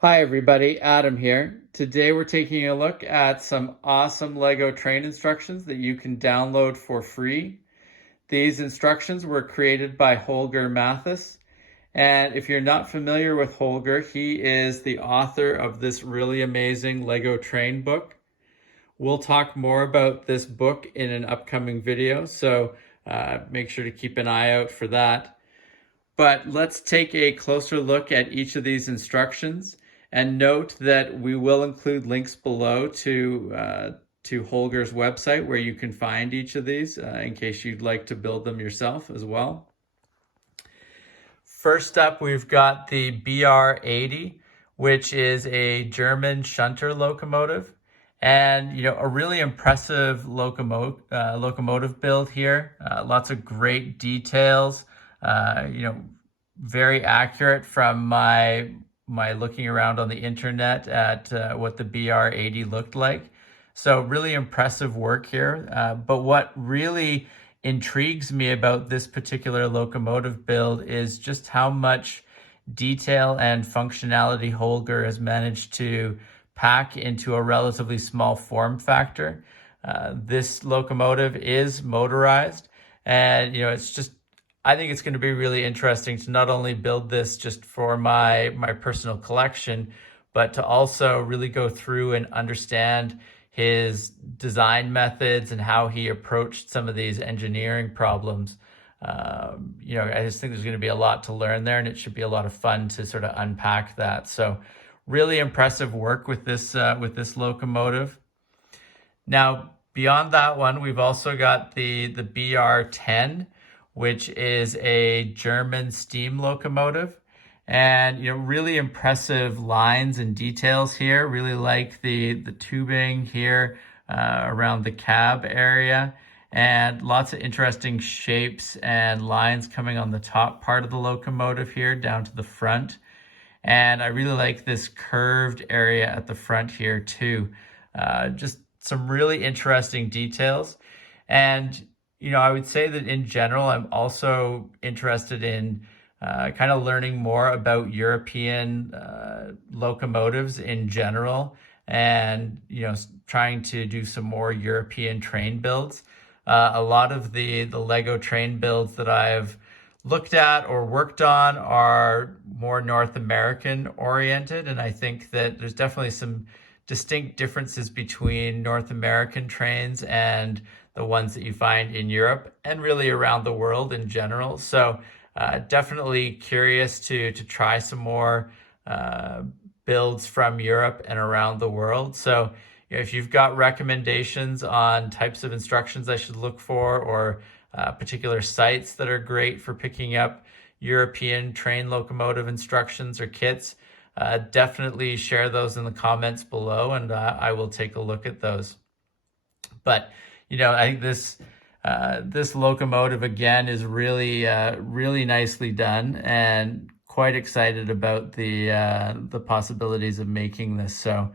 Hi everybody, Adam here. Today we're taking a look at some awesome Lego train instructions that you can download for free. These instructions were created by Holger Matthes. And if you're not familiar with Holger, he is the author of this really amazing Lego train book. We'll talk more about this book in an upcoming video, so make sure to keep an eye out for that. But let's take a closer look at each of these instructions, and note that we will include links below to Holger's website where you can find each of these in case you'd like to build them yourself as well. First up, we've got the BR80, which is a German shunter locomotive. And, a really impressive locomotive build here. Lots of great details. Very accurate from my looking around on the internet at what the BR80 looked like. So really impressive work here. But what really intrigues me about this particular locomotive build is just how much detail and functionality Holger has managed to pack into a relatively small form factor. This locomotive is motorized, and I think it's going to be really interesting to not only build this just for my personal collection, but to also really go through and understand his design methods and how he approached some of these engineering problems. I just think there's going to be a lot to learn there, and it should be a lot of fun to sort of unpack that. So really impressive work with this locomotive. Now, beyond that one, we've also got the BR10, which is a German steam locomotive. And, really impressive lines and details here. Really like the tubing here around the cab area. And lots of interesting shapes and lines coming on the top part of the locomotive here down to the front. And I really like this curved area at the front here too. Just some really interesting details. And, I would say that in general, I'm also interested in kind of learning more about European locomotives in general, and, trying to do some more European train builds. A lot of the Lego train builds that I've looked at or worked on are more North American oriented, and I think that there's definitely some distinct differences between North American trains and the ones that you find in Europe and really around the world in general. So definitely curious to try some more builds from Europe and around the world. So if you've got recommendations on types of instructions I should look for, or particular sites that are great for picking up European train locomotive instructions or kits, definitely share those in the comments below, and I will take a look at those. But I think this locomotive again is really really nicely done, and quite excited about the possibilities of making this. So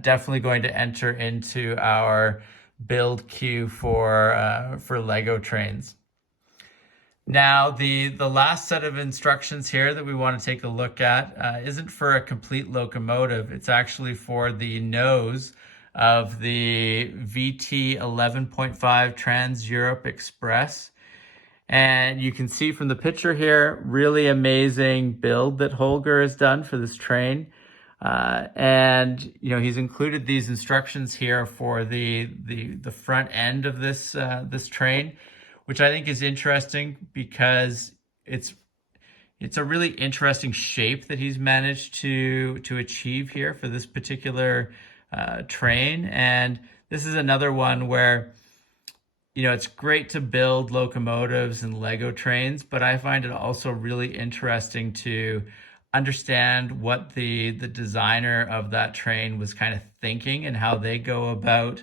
definitely going to enter into our build queue for Lego trains. Now, the last set of instructions here that we want to take a look at isn't for a complete locomotive. It's actually for the nose of the VT 11.5 Trans-Europe Express. And you can see from the picture here, really amazing build that Holger has done for this train. And he's included these instructions here for the front end of this train, which I think is interesting because it's a really interesting shape that he's managed to achieve here for this particular train. And this is another one where it's great to build locomotives and Lego trains, but I find it also really interesting to understand what the designer of that train was kind of thinking and how they go about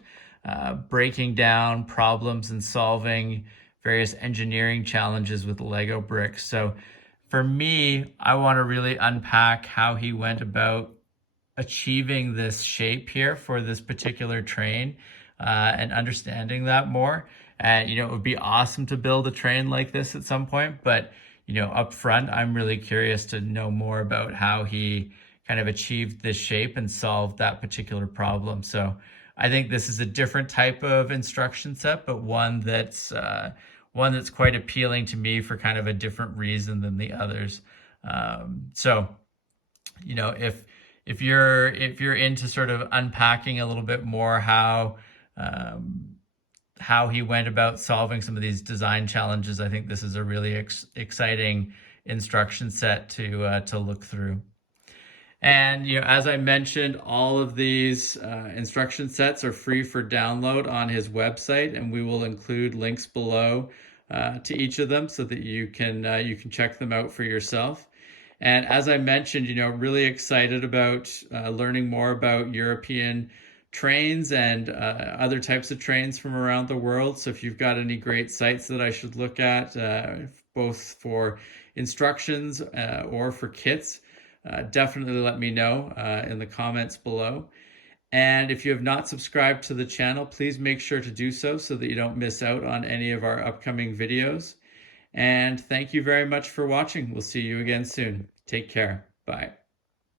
breaking down problems and solving various engineering challenges with Lego bricks. So for me, I want to really unpack how he went about achieving this shape here for this particular train and understanding that more. And, it would be awesome to build a train like this at some point, but up front, I'm really curious to know more about how he kind of achieved this shape and solved that particular problem. So I think this is a different type of instruction set, but one that's quite appealing to me for kind of a different reason than the others. So you know, if you're into sort of unpacking a little bit more how he went about solving some of these design challenges, I think this is a really exciting instruction set to look through. And as I mentioned, all of these instruction sets are free for download on his website, and we will include links below to each of them so that you can check them out for yourself. And as I mentioned, really excited about learning more about European trains and other types of trains from around the world. So if you've got any great sites that I should look at, both for instructions or for kits, definitely let me know in the comments below. And if you have not subscribed to the channel, please make sure to do so that you don't miss out on any of our upcoming videos. And thank you very much for watching. We'll see you again soon. Take care. Bye.